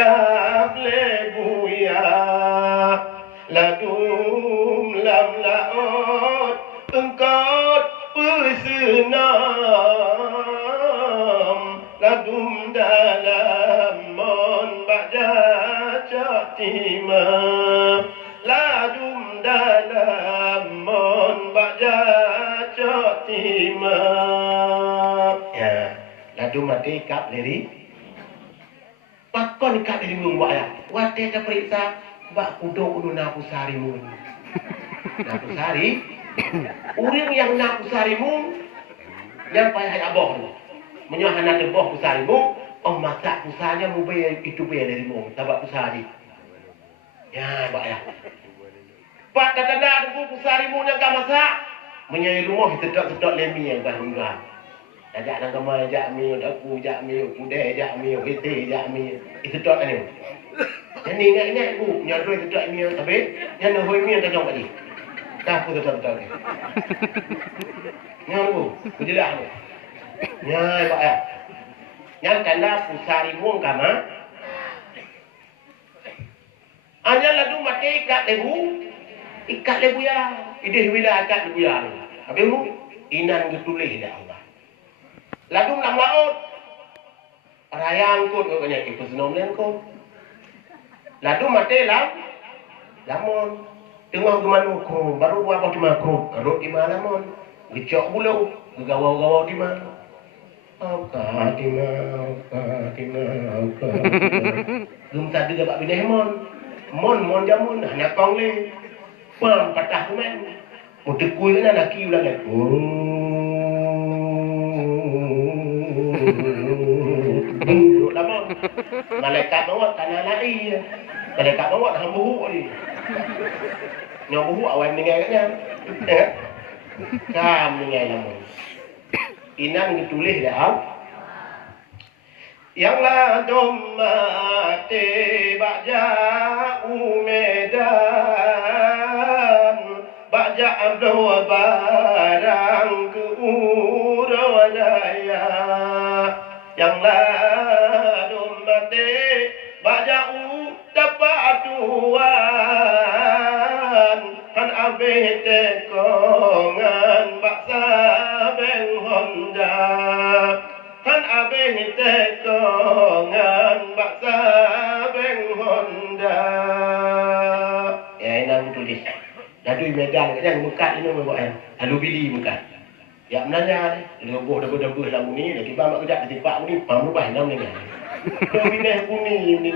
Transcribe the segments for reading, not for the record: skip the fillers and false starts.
kap lebuya ladum lam laot engkot pesenam ladum dalam mon baca catima ladum dalam mon baca catima ya ladum mati kap leri pakon kap leri mung ya wate ta periksa bak kudo kudu napusari mung napusari orang yang nak pusarimu yang payah abah tu menyohana debah pusarimu oh masak pusarnya mu bayar itu bayar dari mu tabak pusari ya pak ya pak kadang-kadang aku pusarimu yang tak masak menyai rumah sedok-sedok lemi yang baru enggak ajak nang kamar ajak mi aku ajak mi kudai ajak mi hiti ajak mi itu sedok ni jadi ingat-ingat aku nyaroi sedok mi tapi yang hoi mi tak jom tadi tak aku betul-betul ni. Yang tu, berjelas ni. Ya, Pak ya. Yang kena pusari mung kama. Hanya lalu mati ikat lebu ya. Ideh wilayah ikat lebu ya. Habis mu, inan getulih dah Allah. Lalu nak laut. Rayang kot, katanya ikut senomlen kot. Lalu mati lamun. Tengah kemana kau baru buat apa di mana kau kerut di mana mon gecok bulu gawau-gawau di mana apa di mana belum tadi dapat pindah mon jamun anak kong le pam patah kumen untuk kuih kan anak kiu lagi lama malaikat bawa tanah lari malaikat bawa dalam buku ni nyong buhu awal meninggal katnya kam meninggal namun inan ditulis dah yang la dom mati baja umedan baja abdo barang ke urawaya yang la dom mati baja u dapat tuan abeh tekongan baksa beng Honda kan abeh tekongan baksa beng Honda ya ini tulis lalu medan kan mukat ini membuat lalu bili mukat ya menanya ni deboh lagu ni lagi bamak kejap tipak ni pamubah nam ni kau bineh kuni ni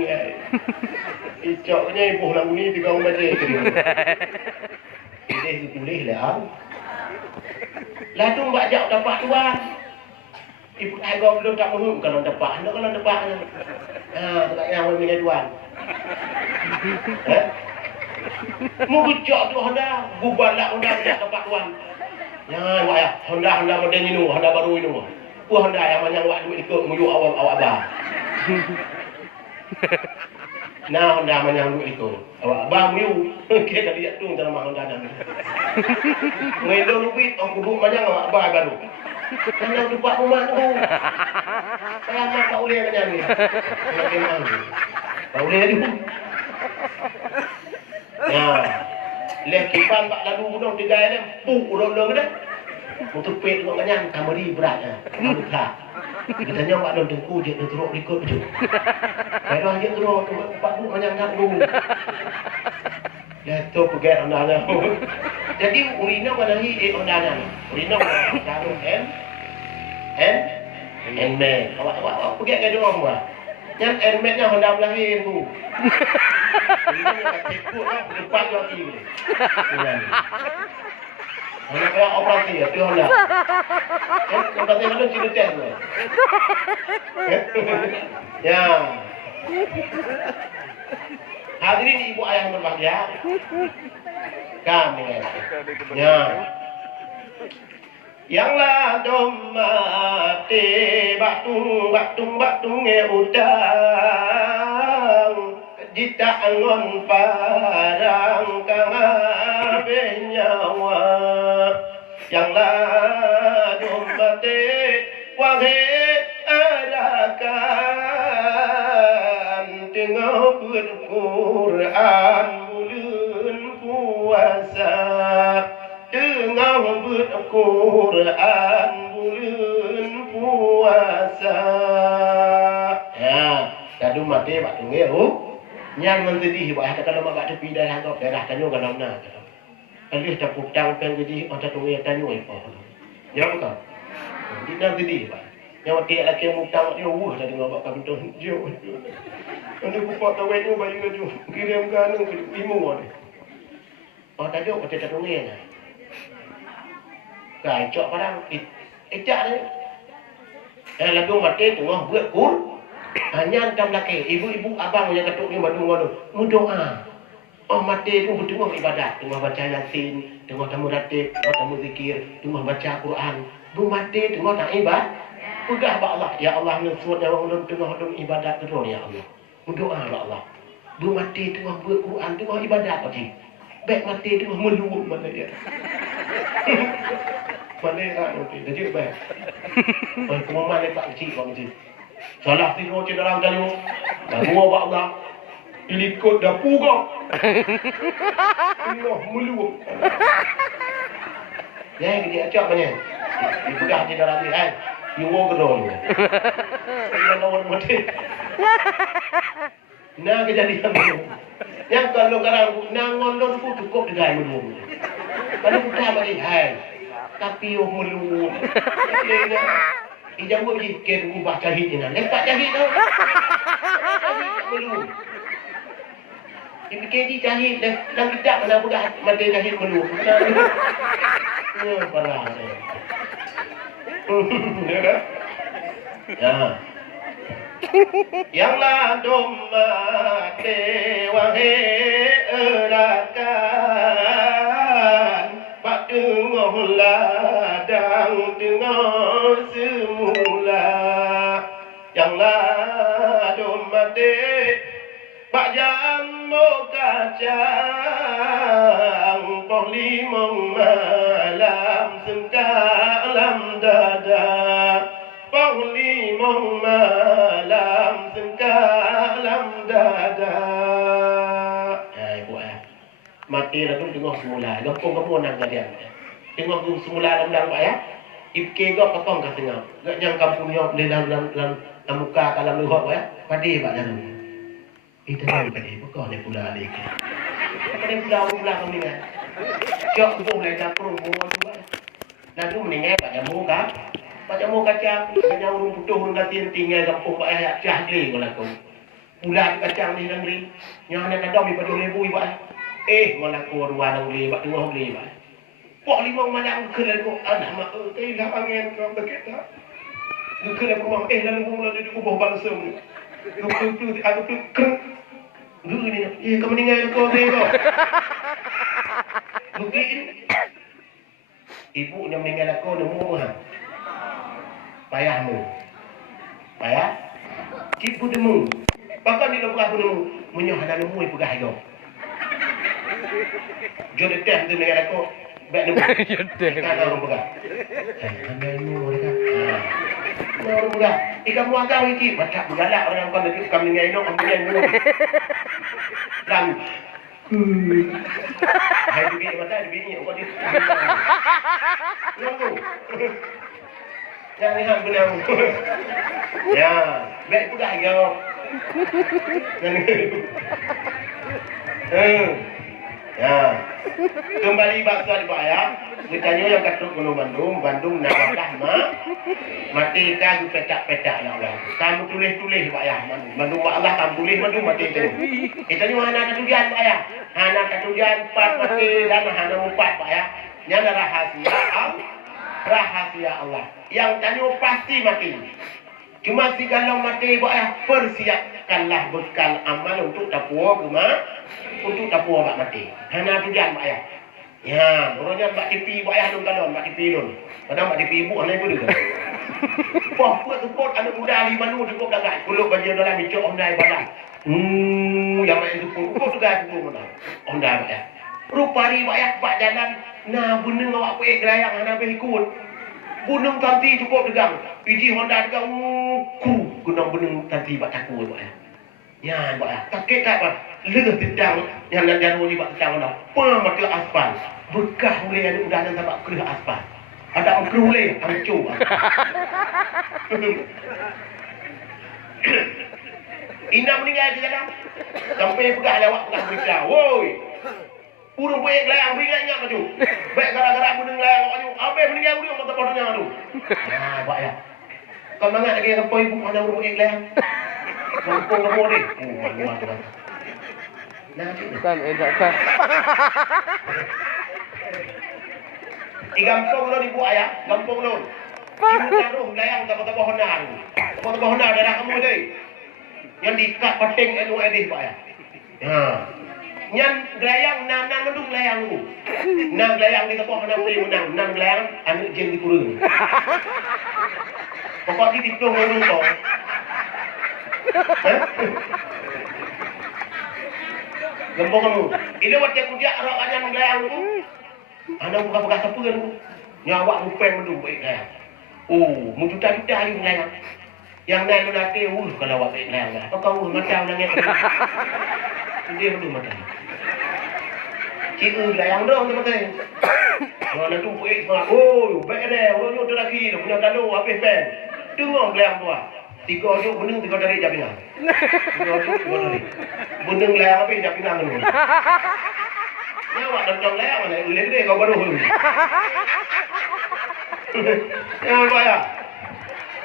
icoknya ibu lagu ni tiga orang baca ini ditulis lah. Lalu mbak jauh dapat tuan. Ibu agak belum tak mahu kalau dapat. Kalau dapat. Tak yang memilih tuan. Mu gecok tu Honda, gubalak Honda tak dapat tuan. Ya, awak ya. Honda model ini, Honda baru ini. Honda yang mana awak duit ikut muyuk awak abah. Nah, Honda mana duit itu. Awak abah muyuk. Kita lihat tu dalam Honda dan. Ngelo duit aku buat macam awak abah baru. Kalau dapat rumah tu. Saya mak tak boleh macam ni. Nak kena. Tak boleh tu. Ya. Leh kipan pak lalu budong tiga ada. Puk ulong dah. Untuk pet tengok kenyang kamari beratnya. Berat. Katanya pak don tengku dia teruk ikut tu. Kalau dia teruk pak bu kenyang tak lu. Dia tu pergi ondana. Jadi urina mana hi ondana. Urina taruh and man. Awak pergi ke rumah gua. Yang endmate-nya Honda lahir tu. Ini nak cekut lah, depan lagi ni. Honda kaya operasi ya, tu Honda. Yang pasal mana sini tes tu. Ya. Hadirin ibu ayah yang berbahagia. Kami. Ya. Yang la dom mati batung udang jita angon parang kang abe nyawa yang la dom mati wahai adakan tengah berquran bulan puasa tengah berquran bulan puasa ya kadu mati bak tunggu nyang mentedi bak kata lama bak tepi dah hantar daerah tanyo kan na alih tak putang kan jadi orang tunggu tanyo apa ya bukan di nang tedi bak yang wakil lelaki yang mutang dia dah dengar bak kabintun dia ada kupak tawai ni bayu tu kirim ke anu imu ni oh tadi aku tak tunggu ya kai cok padang ejak ni lagu mati tu buat kur hanya tam laki ibu-ibu abang yang ketuk ni madu doa oh mati tu tengah ibadat tengah baca yasin tengah tamu ratib tengah tamu zikir tengah baca Quran bu mati tengah tak ibadat pegah ba Allah ya Allah nusut ya Allah tengah ibadat tu ya Allah berdoa ba Allah bu mati tengah berquran tengah ibadat tadi baik mati tengah meluap mana ya mana nanti jadi baik oi kuman lepak kecil bang kecil salah tiru ci dalam kali gua ba Allah ilikut dah pugak Allah meluap ya dia acak mana dipegah ci dalam ni kan you walk alone. Saya orang mati. Nah kejadian itu. Yang kalau sekarang nang ngondon pun cukup dengan mulu. Kalau bukan bagi hai. Tapi mulu. Ijam buat jikir ubah cahit ini. Lepas cahit tu. Mulu. Dipikir di cahit dan tidak mana bukan mati cahit mulu. Ya parah. Ya kan? Ya. Yang ladum mati wahai erakan pak dengoh ladang dengoh semula yang ladum mati pak jamu kacang poh limong malam sengkalam dada poh limong malam sengkalam dada ibu mati dah tu tengok semula gampang nang kalian tengok tu semula dalam pak ya ipke gak potong kat tengah gak yang kampungnya dalam muka kalam luhok ya padi pak dalam itu kan padi pokok ni pula lagi padi pula kami kan jok tu le dah perempuan tu lalu meninggal pak jamu kan pak jamu kacang kacang urung putuh urung katin tinggal kampung pak ayah cahli kalau kau bulan kacang ni negeri yang nak ada mi pada 2000 pak malah ko dua negeri pak tengah beli pak pok limang malam ke lagu anak mak lah angin kau dekat tak ke lagu mak lalu mula di kubur bangsa ni tu aku tu kreng ni kau meninggal kau ni kau mungkin ibu yang meninggal aku nemu payahmu payah cipu demu bahkan di lepas aku nemu menyoh ada nemu pegah hidup jodoh teh tu meninggal aku baik nemu kan orang pegah anda nemu mereka orang pegah ikan muangkau ini macam bergalak orang kau lagi suka meninggal hidup orang pegah nemu dan hai di bini mata di bini kau dia nunggu yang lihat benang ya baik pegah hidup ya kembali bakso di bayar ditanya yang katuk gunung Bandung nak bakah mati kan petak-petak ya Allah kamu tulis pak ya Bandung Allah kamu tulis Bandung mati itu kita ni mana tujuan pak ya anak tujuan 4 mati dan hana 4 pak ya nyana rahasia Allah yang tanya pasti mati cuma si kalau mati pak ya persiapkanlah bekal amal untuk tapua untuk tapua pak mati hana tujuan pak ya ya, orangnya mbak tipi buat ayah dong kalon, mbak tipi dong. Padahal mbak tipi ibu anak ibu juga. Wah, buat support anak muda 5 nu cukup dah guys. Kuluk baju dalam micok ondai badan. Yang main support cukup juga cukup mana. Ondai mbak ya. Rupari mbak ya, mbak jalan. Nah, bunung awak kuih gelayang anak ikut. Bunung tanti cukup degang. Biji Honda degang. Gunung bunung tanti mbak cakur mbak ya. Ya, Pak. Kakek tak apa. Lega tendang yang nak jalan ni Pak tendang dah. Mati aspal. Bekah boleh ada udara sampai kerah aspal. Ada angkru boleh, angcu. Ina meninggal je kadang. Sampai pegang lewat pegang berita. Woi. Urung baik layang beri ingat maju. Baik gara-gara meneng layang maju. Apa meninggal urung tak tahu dunia tu. Nah, Pak ya. Kau mangat lagi apa ibu mana urung baik layang. Kampung kamu ni. Luar tu. Nah, Kan kan. Di kampung lo ibu ayah, kampung lo. Ibu taruh layang tak tahu honda. Tak tahu honda darah kamu ni. Yang diikat penting elu edih Pak ya. Ha. Yang gelayang nan mendung gelayang tu. Nan gelayang di tepoh hendak beli menang. Nan gelayang anu jen di kurung. Pokok di tiplong mendung tu. Ha? Gempong kamu. Ini waktu kerja arok aja gelayang tu. Anak buka bekas apa kan tu. Nyawa mupen mendung baik gelayang. Oh, mu juta-juta hari gelayang. Yang naik nanti, kalau awak baik gelayang lah. Apa kau macam nangis? Dia mendung macam. Cikgu gelayang dong teman-teman. Kalau nak tumpu semua, oh, baik dah. Orang ni lagi, punya kado habis pen. Tengok gelayang tu ah. 3 jok beneng 3 dari Japinang. 3 jok 3 dari. Beneng gelayang habis Japinang tu. Ni awak datang gelayang mana? Gede kau baru. Ya, apa ya?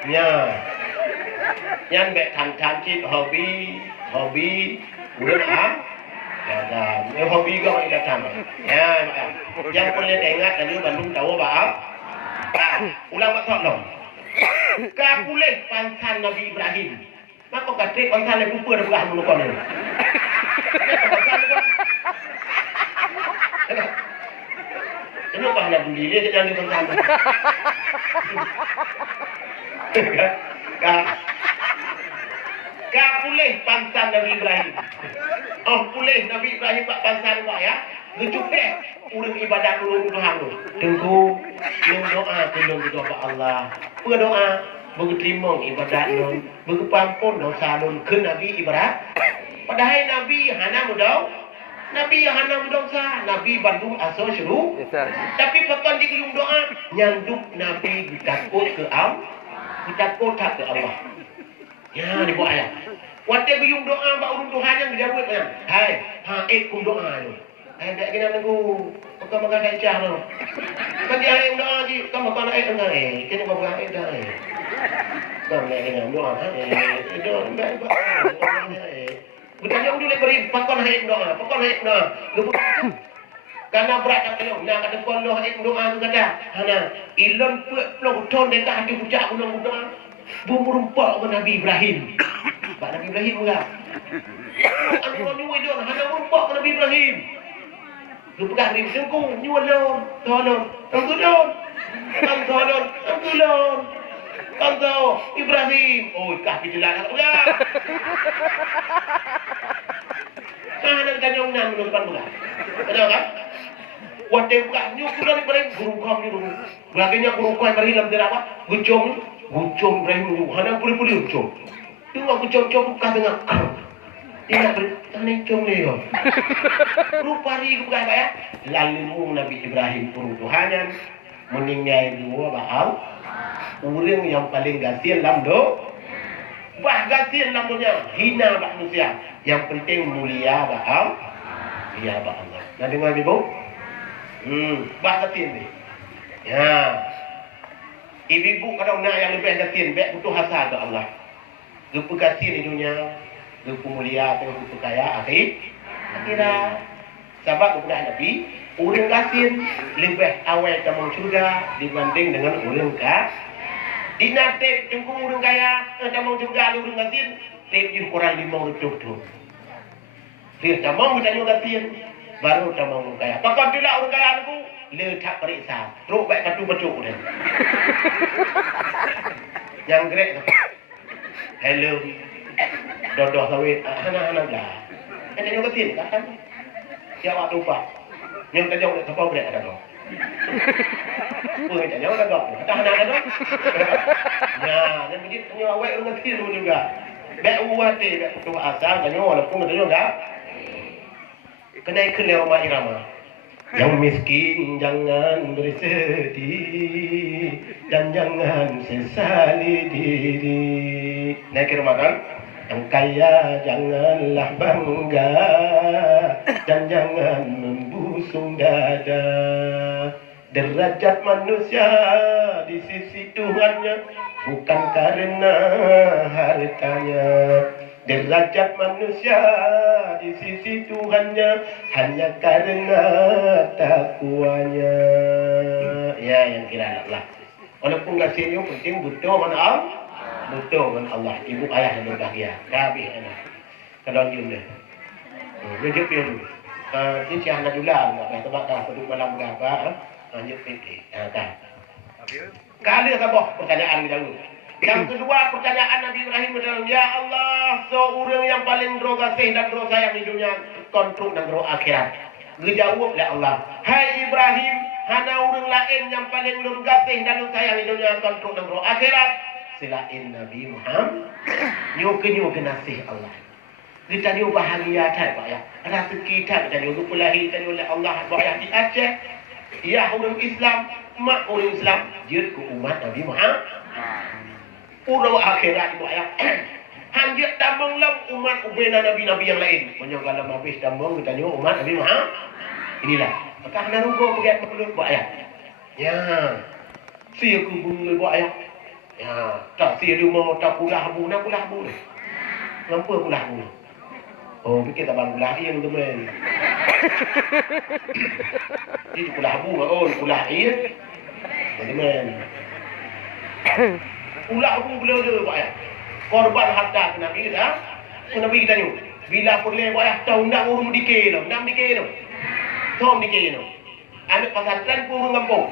Ya. Yang baik tan cip hobi, udah ah. Ya, hobi kau ini datang. Ya, yang boleh ingat dari Bandung tahu apa? Ulang waktu dong. Kapuleh pansan Nabi Ibrahim. Maka kata pansan Nabi Ibrahim ada bukan menukar ni. Ini apa nak beli dia jangan di pansan. Kapuleh pansan Nabi Ibrahim. Oh, pulih Nabi Ibrahim pak pansan pak ya. Ngejupeh urang ibadat urang Tuhan tu. Tunggu yang doa tolong doa Allah. Berdoa bagi terima ibadat nun, bagi pampun dosa nun ke Nabi Ibrahim. Padahal Nabi hana mudau. Nabi hana dosa, Nabi bantu asal syuruh. Tapi pakan digulung doa nyanduk Nabi takut ke Allah. Takut tak ke Allah. Ya, ni buat ayat. Waktu guyung doa bak urung Tuhan yang dijawab kan. Hai, kum doa tu. Hai dak kena nunggu. Bukan makan kacang tu. Kan dia yang doa ji, kan makan enggak kena kau bukan dah Kan nak kena doa itu baik baik. Bukan yang dulu beri pakon doa, pakon doa. Karena berat tak kena, nak ada kondo doa tu kata. Hana, ilon pelong ton dekat hati pucak gunung doa. Berumpak dengan Nabi Ibrahim. Pak Nabi Ibrahim enggak? Anu nyuai dia, hana berumpak dengan Nabi Ibrahim. Lu pegang ni sengkung, nyuai lon, tolong, tolong. Tolong Ibrahim. Oh, kah pijelan tak enggak. Mana kanyong nan depan bukan? Ada kan? Waktu bukan nyukur dari Ibrahim guru kau ni guru. Belakangnya guru kau Ibrahim dalam dia apa? Guncung Ibrahim hana pulih guncung. Tengok guncung buka tengah. Dia beri tanah cung ni yo. Rupari bukan apa ya? Lalu Nabi Ibrahim pun Tuhanan meninggal dua baal. Orang yang paling gasil dalam gasil dalam dunia hina manusia. Yang penting mulia baal. Ya Allah. Nah dengar ibu? Gasil ni. Ya. Ibu kadang nak yang lebih gasil, baik butuh hasad ke Allah. Lupa gasil di dunia. Lupa mulia atau lupa kaya akhirat. Sebab kepada Nabi, orang gasil lebih awal dalam surga dibanding dengan orang kaya. Di nanti tunggu orang kaya dalam surga orang gasil lebih kurang 5 tu. Dia dalam kita gasil baru dalam orang kaya. Pakar bila orang kaya aku letak periksa, teruk baik katu bacuk dia. Yang grek tu. Hello. Dodoh sawit anak-anak dah. Ada yang kecil kan? Siapa lupa? Yang tajam nak tapau berat ada kau. Pun tajam ada kau. Tahan ada kau. Nah, dan begitu punya awak orang kecil juga. Bek uwate bek tu asal tanyo walaupun tanyo enggak. Kena ikut lewat irama. Yang miskin jangan bersedih dan jangan sesali diri. Naik irama kan? Yang kaya janganlah bangga dan jangan membusung dada. Derajat manusia di sisi Tuhannya bukan karena hartanya. Derajat manusia di sisi Tuhannya hanya karena takwanya. Ya, yang kira lah. Walaupun kasih yang penting butuh mana Allah, butuh mana Allah. Ibu ayah yang berbahagia. Kabeh anak. Kalau dia ni, dia dia. Ini siapa dulu lah. Sebab dah duduk malam berapa? Dia fikir. Kan. Kali sabah pertanyaan kita dulu. Yang kedua pertanyaan Nabi Ibrahim adalah, ya Allah, seorang yang paling dro kasih dan dro sayang di dunia, kontrol dan dro akhirat. Dijawab oleh Allah, hai Ibrahim, hana orang lain yang paling dro kasih dan dro sayang di dunia, kontrol dan dro akhirat selain Nabi Muhammad. Nyuke nasih Allah. Kita ni bahagia tak Pak ya? Rezeki tak kita ni lahir kita oleh Allah Pak ya di Aceh. Ya orang Islam, mak orang Islam, dia ke umat Nabi Muhammad. Urau akhirat Pak ya. Hanjat tambang lam umat ubena nabi-nabi yang lain. Menyangka lam habis tambang kita ni umat Nabi Muhammad. Inilah. Maka hendak rugo pergi makhluk Pak ya. Ya. Sia ku bunga Pak ya. Ya, tak sia di rumah tak pulah bu, nak pulah bu. Ngapa pulah bu? Oh, fikir tak bang pulah iya teman. Ini pulah bu, oh pulah iya. Teman. Pulah bu bela dia Pak ya. Korban harta ke Nabi kita. Nabi kita ni. Bila boleh Pak ya, tahu nak urung dikir tu, nak dikir tu. Tom dikir tu. Anak pesantren pun urung kampung.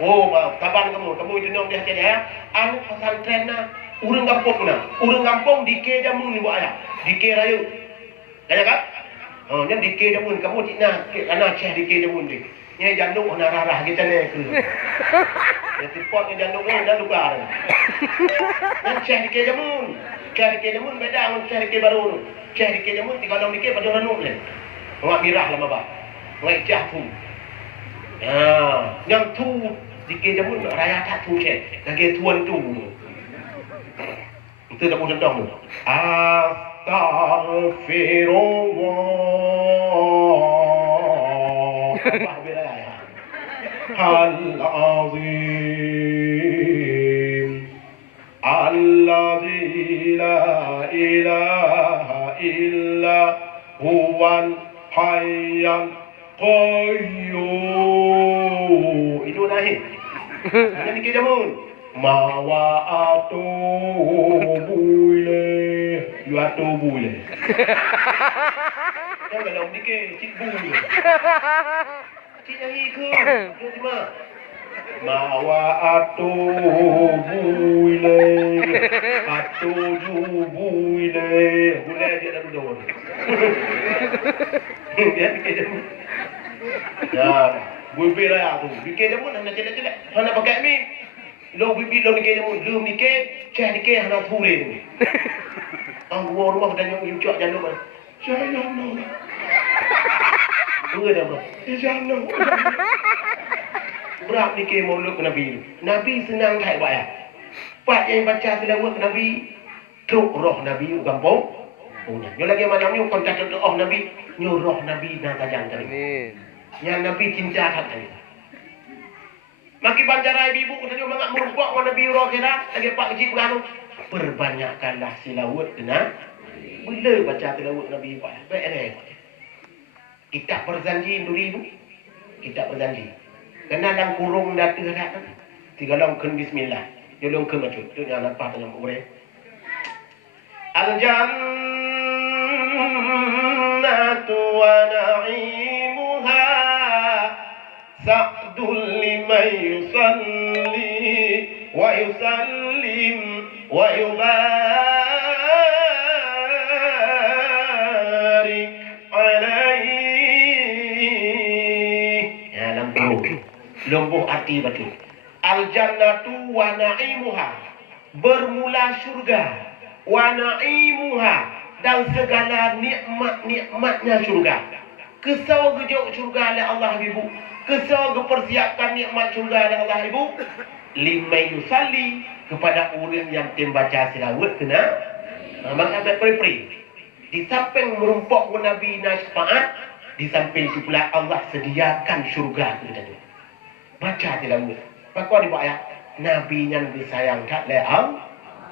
Oh, kapan kamu itu nom dia kaya. Anak pesantren na urung kampung na. Urung kampung dikir jamun ni Pak ya. Dikir raya. Ada kan? Oh, ni dikir jamun kamu tina anak ceh dikir jamun ni. Ni janduk nak rarah kita ni ke. Ya tipot ni janduk ni dah luka. Nan ceh dikir jamun. Ceh dikir jamun beda dengan ceh dikir baru. Ceh dikir jamun 3 orang dikir pada ranuk ni. Ngak mirah lah bapa. Ngak ceh tu. Yang tu dikir jamun raya tak tu ceh. Lagi tuan tu. Itu tak boleh contoh tu. Astaghfirullah. Al-Azim Alladzi la ilaha illa huwal hayyul qayyum. Itu nahi. Jangan dikir jamun. Ma wa atubu ilaih. You atubu ilaih. Jangan kalau dikir cik bu. Cik nahi ke? Dia di mana? Ma wa atubu ilaih. Atubu ilaih. Boleh dia dah duduk. Dia dikir jamun. Ya, buih lah tu. Dikir jamun hana jelek-jelek. Hana pakai mi. Lo bibi lo dikir jamun, lum dikir, ceh dikir hana thule tu. Anggur rumah dan yang ucap jangan mana. Jangan no. Dua dah bro. Jangan. Berat dikir maulud Nabi. Nabi senang tak buat ya. Pak yang baca tilawat Nabi, truk roh Nabi kampung. Punya. Yo lagi malam ni kontak roh Nabi, nyo roh Nabi nak tajam tadi. Amin. Yang Nabi cinta hati. Maki banjarai ibu katanya mangak merumpok mana Nabi roh kira lagi pak kecil beranu. Perbanyakkanlah tilawat dengan bila baca tilawat Nabi Pak. Baik ni. Kita berjanji dulu. Kita berjanji. Kena dalam kurung datu dah. Tiga long ken bismillah. Jolong ke macam tu yang nampak dalam urang. Al-jannatu wa na'imuha sa'dul liman yusalli wa yusallim wa yubarik alaihi. Ya, lembuh arti betul. Al-jannatu wa na'imuha. bermula syurga, wa na'imuha, dan segala nikmat-nikmatnya syurga. Kesau gejuk syurga oleh Allah ibu, kesau gepersiapkan nikmat syurga oleh Allah ibu. Limai yusalli, kepada orang yang membaca selawat kena maka berperi. Di samping merumpok Nabi nasfaat, di samping itu pula Allah sediakan syurga kita tu. Baca tilawat. Maka di ayat Nabi yang disayang kat oleh Allah,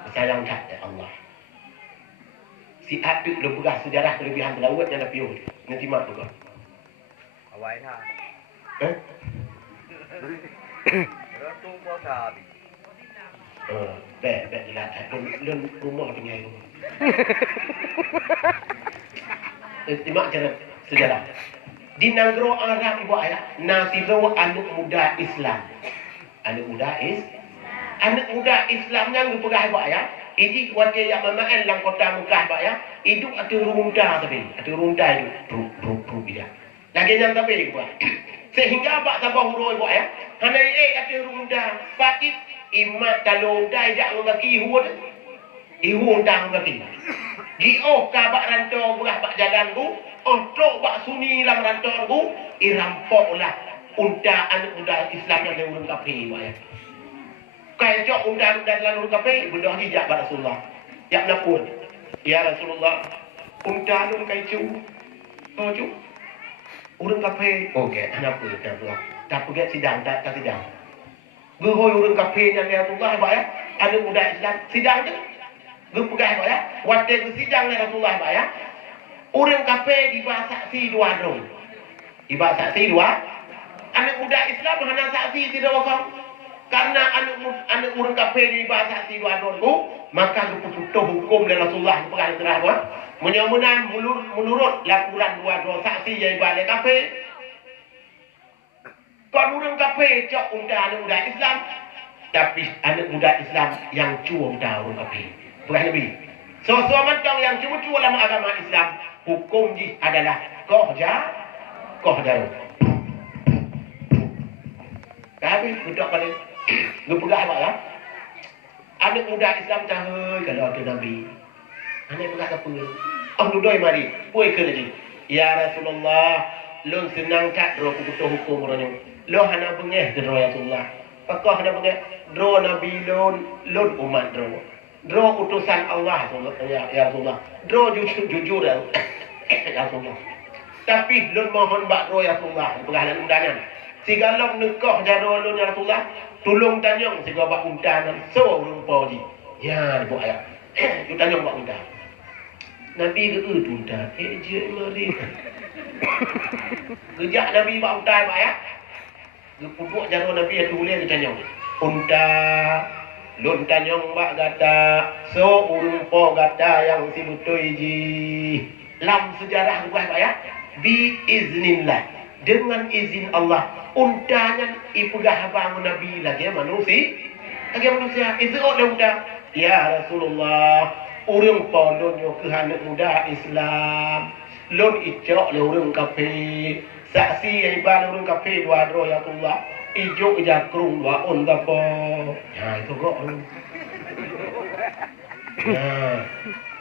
disayang kat oleh Allah. Si Abid dah begah sejarah kelebihan tilawat yang Nabi Yud. Nanti mak juga. Awai ha. Ratung kau sabi. Bek jelas. Lun rumah tinggal rumah. Timak cara sejarah. Di negara Arab ibu ayah, nasibro anak muda Islam. Anak muda Islam yang berpegah ibu ayah. Ini waktu yang memaen dalam kota Mekah ibu ayah. Itu ada runda tapi. Ada runda itu. Bro dia. Lagi yang tapi ibu ayah. Sehingga pak sabah huruf ibu ayah. Hanai ada runda. Fakit imat kalau dai jak ngaki huot. Ihu undang ngaki. Gio kabak rantau berah bak jalan ku. Otrok bak suni lam rantau ku. Irampoklah unta anak muda Islam yang ada urun kafe ibu ayah. Kaya jok unta dalam urun kafe. Benda hijab pada Rasulullah. Yak napun. Ya Rasulullah. Unta nun kaya cu. Oh cu. Urun kafe. Okey. Kenapa? Tak pergi sidang. Tak sidang. Berhoi urun kafe yang ya Rasulullah ibu ayah. Anak muda Islam. Sidang je. Berpegang ibu ayah. Waktu sidang dengan Rasulullah ibu ayah. Orang kafir dibawa saksi dua dong. Dibawa saksi dua. Anak muda Islam hanya saksi tidak wakang. Karena anak orang kafir dibawa saksi dua dong. Maka keputusan hukum dari Rasulullah pegang terang. Menyamunan menurut laporan dua dong saksi yang dibawa kafir. Kalau orang kafir cak unda anak muda Islam. Tapi anak muda Islam yang cua unda orang kafir. Bukan Nabi. So macam yang cuma dalam agama Islam. Hukum ni adalah kohjar. Tapi budak paling gepegah apa lah? Anak muda Islam cahaya kalau ada Nabi. Anak muda apa? Oh dudoi mari. Puai ke lagi. Ya Rasulullah, lon senang tak dro kutu hukum orangnya. Lo hana bengeh dro ya Rasulullah. Pakah hana bengeh dro Nabi lon umat dro. Dro utusan Allah ya Rasulullah. Dro jujur ya Rasulullah. Tapi lun mohon bak dro ya Rasulullah. Pengalan undangan. Segala nekah jaro lun ya Rasulullah. Tolong tanyong segala bak undangan. So rupa di. Ya ibu ayah. You tanyong bak undangan. Nabi ke undangan. Je mari. Kejak Nabi bak undangan bak ayah. Pupuk jaro Nabi yang tulis tanyong. Undangan. Lun tanyong bak gata so urumpo gata yang si butoi ji lam sejarah buah pak ya bi iznillah dengan izin Allah untanya ipegah bang Nabi lagi manusia itu oleh unta ya Rasulullah urumpo lun yo kehanak muda Islam lun icok le urung kafe saksi yang ibal urung kafe dua dro ya Allah ijo jakrung dua onda po. Ya itu kok. Nah,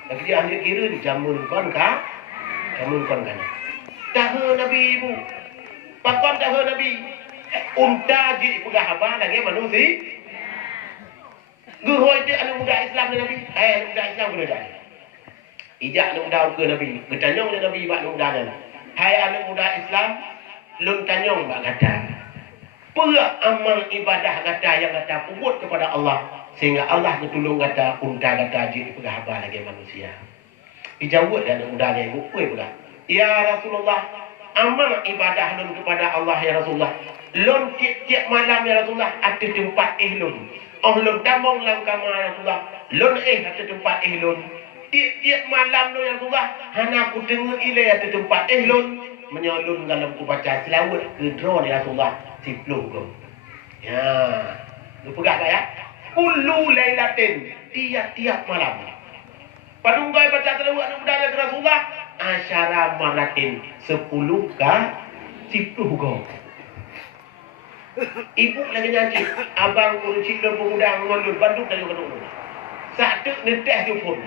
tapi dia ambil kira dijamun kon ka? Jamun kon kan. Tahu Nabi ibu. Pakon tahu Nabi. Unta ji pegah apa lagi manusia? Guhoi dia anak muda Islam Nabi. Anak muda Islam kena dah. Ijak anak muda ke Nabi. Bertanyong Nabi bak anak muda dan. Hai anak muda Islam, lun tanyong bak kata. Perak amal ibadah kata yang kata pukul kepada Allah sehingga Allah bertolong kata unta kata jadi pegahaba lagi manusia. Dijawab dan unta dia bukui pula. Ya Rasulullah, amal ibadah lun kepada Allah ya Rasulullah. Lun tiap malam ya Rasulullah ada tempat lun. Oh lun tamong lam kamar ya Rasulullah. Lun ada tempat lun. Tiap malam lun ya Rasulullah. Hana aku dengar ilai ada tempat lun. Menyalun dalam ku baca selawat ke drone ya Rasulullah. Sipluh kau. Ya. Lu pegang tak ya? Kullu lailatin. Tiap-tiap malam. Padunggai baca selawat anak muda ke Rasulullah. Asyara maratin. 10 kan? Sipluh kau. Ibu lagi nyanyi. Abang urusin dan pemuda ngolun. Bandung dari kedua. Satu netes tu pun.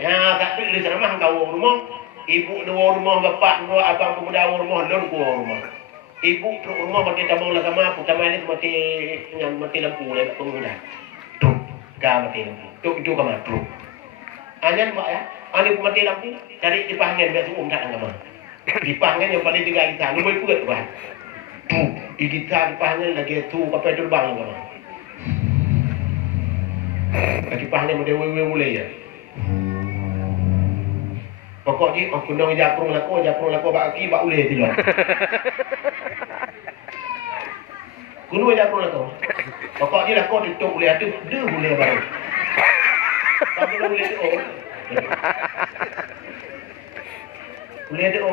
Ya, satu le ceramah kau rumah. Ibu dua rumah, bapak dua, abang pemuda rumah, lon dua rumah. Ibu teruk rumah mati tabung lah sama, pertama ni mati lampu le pemuda. Tu, kau mati lampu. Tu kau tu. Anyan buat ya. Ani mati lampu, cari kipas angin biar semua tak angin. Kipas angin yang paling tiga kita, nombor kuat buat. Tu, kita kipas angin lagi tu kapal terbang kau. Kipas angin mesti mulai ya. Pokok ni aku nak japrung lako bak aki bak uleh tu lah. Kuno japrung lako. Pokok ni lako tutup uleh tu, dia boleh baru. Tapi boleh tu. Boleh tu.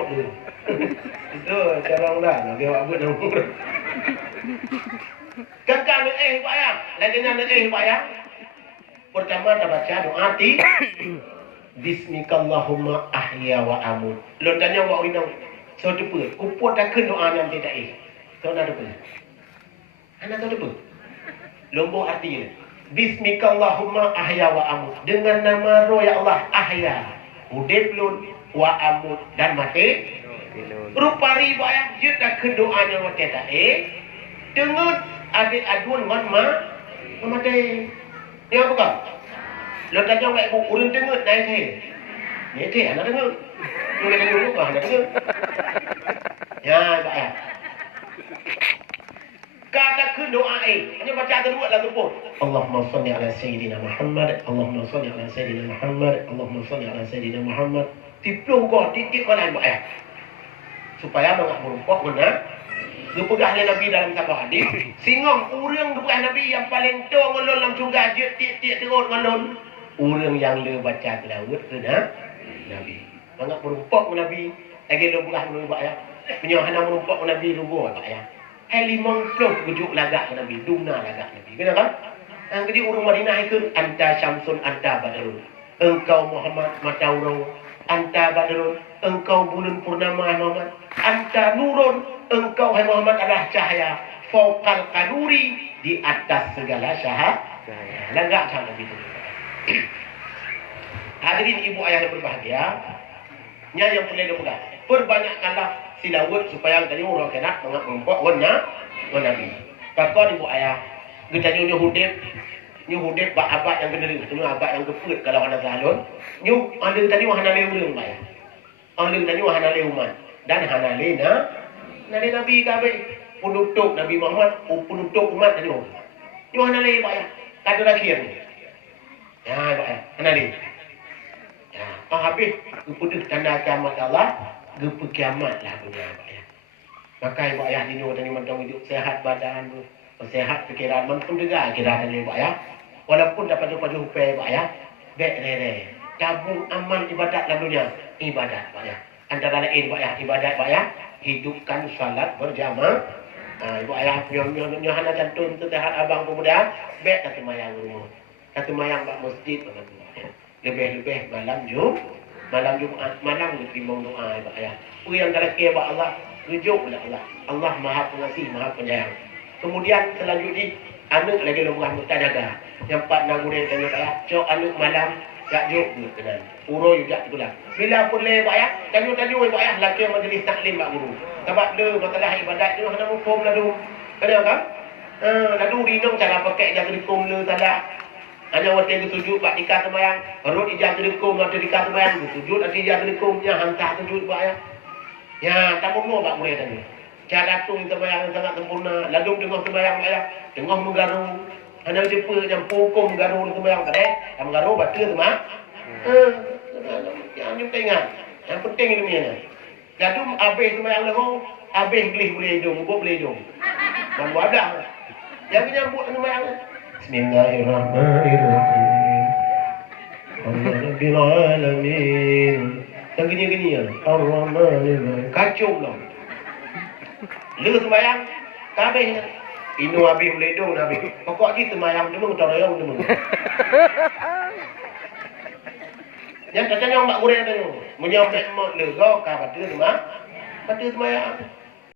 Itu cara orang dia buat nama. Kakak bayang. Lagi nak bayang. Pertama kita baca doa ti. Bismikallahumma ahya wa amut. Lon tanya buat orang so depa. Kuput tak kena doa nanti tak So nak depa. Anak tahu depa. Lombok artinya. Bismikallahumma ahya wa amut. Dengan nama roh ya Allah ahya. Udip lun wa amut dan mati. Rupari buat yang dia tak kena doa nanti tak Dengan adik aduan ngan mati. Ni apa kau? Lo tanya mak ibu urun tengok naik saya. Ni teh anak tengok. Boleh tengok kah anak tengok. Ya, tak ya. Kata ke doa hanya baca kedua lagu pun. Allahumma shalli ala sayyidina Muhammad. Allahumma shalli ala sayyidina Muhammad. Allahumma shalli ala sayyidina Muhammad. Tiplu kau titik kau lain ya. Supaya mengak merumpak benar. Gepegah oleh Nabi dalam satu hadis. Singong urang gepegah Nabi yang paling tua ngelon dalam surga titik terus ngelon. Orang yang le baca tilawat kena Nabi. Mangak merumpak Nabi. Lagi lo belah menurut ya. Penyohana merumpak Nabi lugu apa ya. Hai 50 gejuk lagak Nabi, dumna lagak Nabi. Kenapa? Yang jadi orang Madinah itu anta syamsun anta badrun. Engkau Muhammad mataurau, anta badrun, engkau bulan purnama Muhammad. Anta nurun, engkau hai Muhammad adalah cahaya. Fauqal qaduri, di atas segala cahaya. Lagak cahaya Nabi itu. Hadirin ibu ayah yang berbahagia, nya yang boleh dipegang. Perbanyakkanlah silawat supaya tadi orang kena mengampak warna Nabi. Kakak ibu ayah, kita nyu hudip bak abad yang kenderi, nyu abad yang keput kalau ada salon. Nyu ada tadi wahana leurang bayar. Ada tadi wahana leuman dan hana lena Nabi kabe penutup Nabi Muhammad, penutup umat tadi. Nyu hana le bayar. Kada terakhir ni. Ya, bayar. Hana le. Ya, habis keputus tanda kiamat Allah. Gepu kiamat lah punya ayah. Maka ibu ayah di luar tadi mentang hidup sehat badan, sehat fikiran, mentang juga kira tadi ibu ayah. Walaupun dapat pada upaya ibu ayah, baik rere. Tabung aman ibadat dalam dunia, ibadat ibu ayah. Antara lain ibu ayah, ibadat ibu ayah, hidupkan salat berjamaah. Ibu ayah punya hana jantung sehat abang pemuda, baik kata mayang rumah. Kata mayang bak masjid, lebih-lebih malam Jumaat, malam ditimbang doa ibu ayah. Yang dalam kira Allah, rujuklah Allah. Allah Maha Pengasih, Maha Penyayang. Kemudian selanjutnya, anak lagi lemah muka jaga. Yang empat nagurin tanya ayah, cok anak malam, tak juk kenal. Uro juga itulah. Bila pun le ibu ayah, tanya ibu ayah, laki majlis taklim bak guru. Sebab le masalah ibadat tu kena hukum lalu. Kenapa kan? Lalu rinong cara pakai jaga hukum le salah. Hanya waktu itu sujud bak nikah sembahyang, perut ijazah dikum waktu nikah sembahyang, sujud nanti ijazah dikumnya hantar sujud bak ya. Ya, tak perlu bak boleh tadi. Cara tu sembahyang sangat sempurna, lalu dengar sembahyang bak ya, dengar menggaru. Hanya jumpa yang pokok menggaru sembahyang tadi, yang menggaru baca semua. Yang penting yang penting ini ni. Lalu habis sembahyang lahu, habis gelis boleh hidung, ubuk boleh hidung. Dan buat dah. Yang menyambut sembahyang. Bismillahirrahmanirrahim. Rabbil alamin. Yang gini-gini ya. Ar-Rahmanirrahim. Kacau lah. Lu sembahyang, kabeh. Inu habis meledung habis. Pokok ni sembahyang demung tarayau demung. Yang tanya mak goreng tanya. Menyambut mak le go ka batu sembahyang. Batu sembahyang.